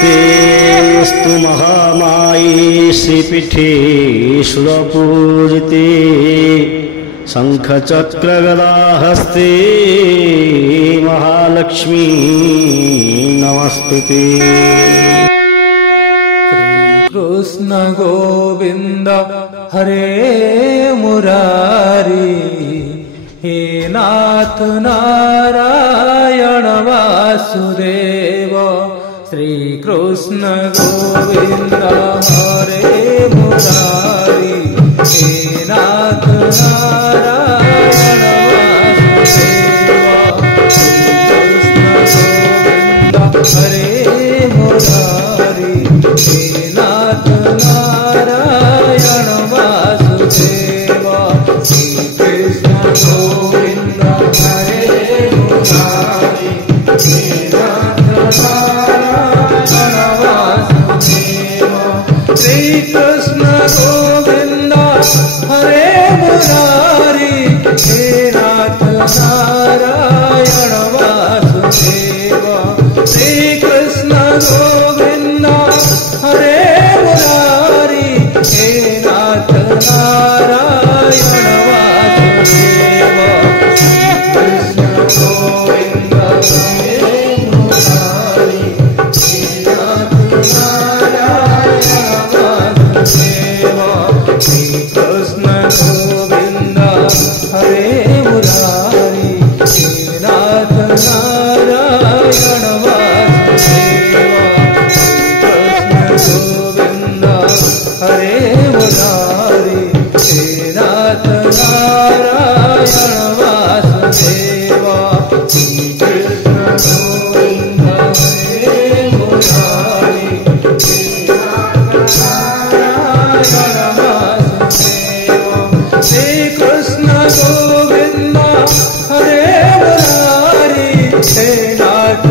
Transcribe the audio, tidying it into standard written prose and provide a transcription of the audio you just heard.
नमस्तेऽस्तु महामाये श्रीपीठे सुरपूजिते शङ्खचक्रगदाहस्ते महालक्ष्मी नमस्तुते। कृष्ण गोविंद हरे मुरारी, हे नाथ नारायण वासुदेव। श्री कृष्ण गोविंद हरे मुरारी, हे नाथ नारायण वासुदेव। श्री कृष्ण गोविंद हरे मुरारी, हे नाथ नारायण वासुदेव। श्री कृष्ण गोविंद हरे मुरारी, हे नाथ नारायण वासुदेव। श्री कृष्ण गोविंद हरे मुरारी, हे नाथ नारायण वासुदेव। श्री कृष्ण गोविंद हरे मुरारी, हे नाथ नारायण वासुदेव। कृष्ण गोविंद हरे मुरारी, हे नाथ नारायण वासुदेव। श्री कृष्ण गोविंद हरे मुरारी, हे नाथ नारायण वासुदेव। गोविंद हरे मुरारी, हे नाथ नारायण वासुदेव। श्री कृष्ण गोविंद हरे मुरारी, हे नाथ नारायण वासुदेव। श्री कृष्ण गोविंद हरे मुरारी, हे नाथ